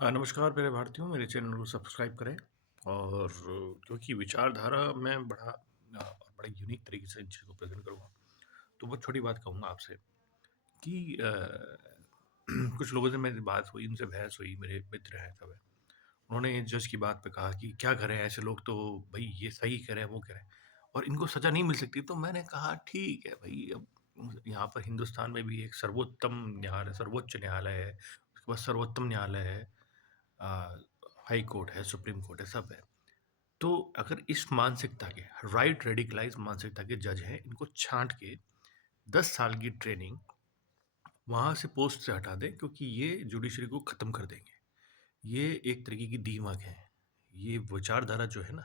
नमस्कार प्यारे भारतीयों, मेरे चैनल को सब्सक्राइब करें और क्योंकि विचारधारा मैं बड़ा यूनिक तरीके से इन चीज़ों को प्रेज़ेंट करूँगा। तो बहुत छोटी बात कहूँगा आपसे कि कुछ लोगों से मेरी बात हुई, उनसे बहस हुई, मेरे मित्र हैं, सब हैं। उन्होंने जज की बात पे कहा कि क्या करें, ऐसे लोग तो भई ये सही कह रहे हैं, वो कह रहे हैं और इनको सज़ा नहीं मिल सकती। तो मैंने कहा ठीक है भई, अब यहाँ पर हिंदुस्तान में भी एक सर्वोच्च न्यायालय है, उसके बाद सर्वोत्तम न्यायालय है। अ, हाई कोर्ट है, सुप्रीम कोर्ट है, सब है। तो अगर इस मानसिकता के राइट रेडिकलाइज़ मानसिकता के जज हैं, इनको छाँट के 10 साल की ट्रेनिंग वहाँ से पोस्ट से हटा दें क्योंकि ये जुडिशरी को ख़त्म कर देंगे। ये एक तरीके की दीमक है। ये विचारधारा जो है ना,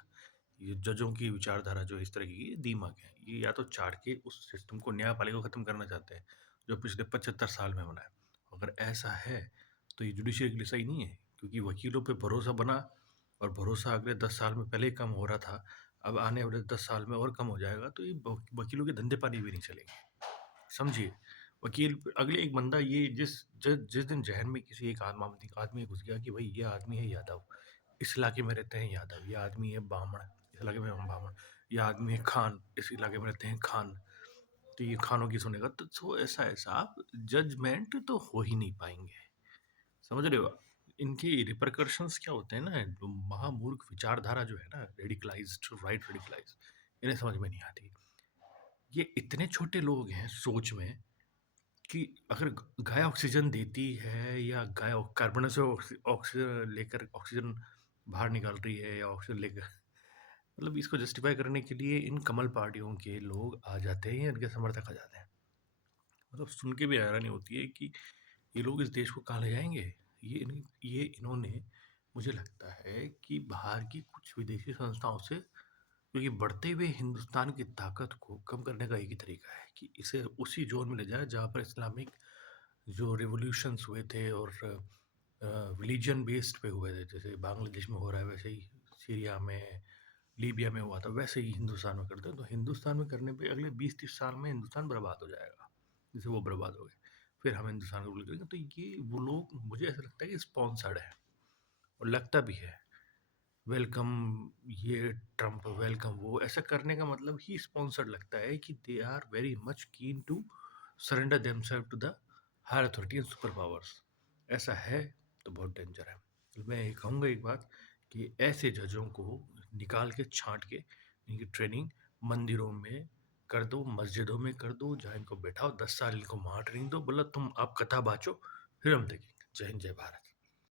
ये जजों की विचारधारा जो इस तरह की दीमक है। ये या तो चाट के उस सिस्टम को न्यायपालिका को ख़त्म करना चाहते हैं, जो पिछले 75 साल में बना है। अगर ऐसा है, तो ये जुडिशरी के लिए सही नहीं है क्योंकि वकीलों पे भरोसा बना और भरोसा अगले 10 साल में पहले ही कम हो रहा था, अब आने वाले 10 साल में और कम हो जाएगा, तो ये वकीलों के धंधे-पानी भी नहीं चलेंगे। समझिए, वकील अगले एक बंदा ये जिस दिन ज़हन में किसी एक आदमी घुस गया कि भई ये आदमी है यादव, इस इलाके में रहते हैं यादव, ये आदमी है ब्राह्मण, इस इलाके में हम ब्राह्मण, ये आदमी है खान, इस इलाके में रहते हैं खान, तो ये खानों की सुनेगा। तो ऐसा-ऐसा आप जजमेंट तो हो ही नहीं पाएँगे, समझ रहे हो आप? इनके रिपरकशंस क्या होते हैं ना, जो महामूर्ख विचारधारा जो है ना, राइट रेडिकलाइज़्ड, इन्हें समझ में नहीं आती। ये इतने छोटे लोग हैं सोच में कि अगर गाय ऑक्सीजन देती है या गाय कार्बन से ऑक्सीजन बाहर निकाल रही है या ऑक्सीजन लेकर मतलब इसको जस्टिफाई करने के लिए इन कमल पार्टियों के लोग आ जाते हैं या इनके समर्थक आ जाते हैं। मतलब सुन के भी हैरानी होती है कि ये लोग इस देश को कहाँ ले जाएँगे? ये इन्होंने मुझे लगता है कि बाहर की कुछ विदेशी संस्थाओं से क्योंकि बढ़ते हुए हिंदुस्तान की ताकत को कम करने का एक ही तरीका है कि इसे उसी ज़ोन में ले जाएँ जहाँ पर इस्लामिक जो रिवॉल्यूशंस हुए थे और रिलीजन बेस्ड पे हुए थे, जैसे बांग्लादेश में हो रहा है वैसे ही सीरिया में, लीबिया में हुआ था, वैसे ही हिंदुस्तान में करते हैं। तो हिंदुस्तान में करने पे अगले 20-30 साल में हिंदुस्तान बर्बाद हो जाएगा, जैसे वो बर्बाद हो गए। फिर हम हिंदुस्तान को रूल करेंगे, तो ये वो लोग मुझे ऐसा लगता है कि स्पॉन्सर्ड है और लगता भी है। वेलकम ये ट्रम्प, वेलकम वो, ऐसा करने का मतलब ही स्पॉन्सर्ड लगता है कि they are very much keen to surrender themselves to the higher authority and super powers. ऐसा है तो बहुत डेंजर है। तो मैं ये कहूँगा एक बात कि ऐसे जजों को निकाल के छांट के इनकी ट्रेनिंग मंदिरों में कर दो, मस्जिदों में कर दो, जहाँ इनको बैठाओ 10 साल इनको वहाँ ट्रेनिंग दो, बोला तुम आप कथा बाँचो, फिर हम देखेंगे। जय हिंद, जय भारत।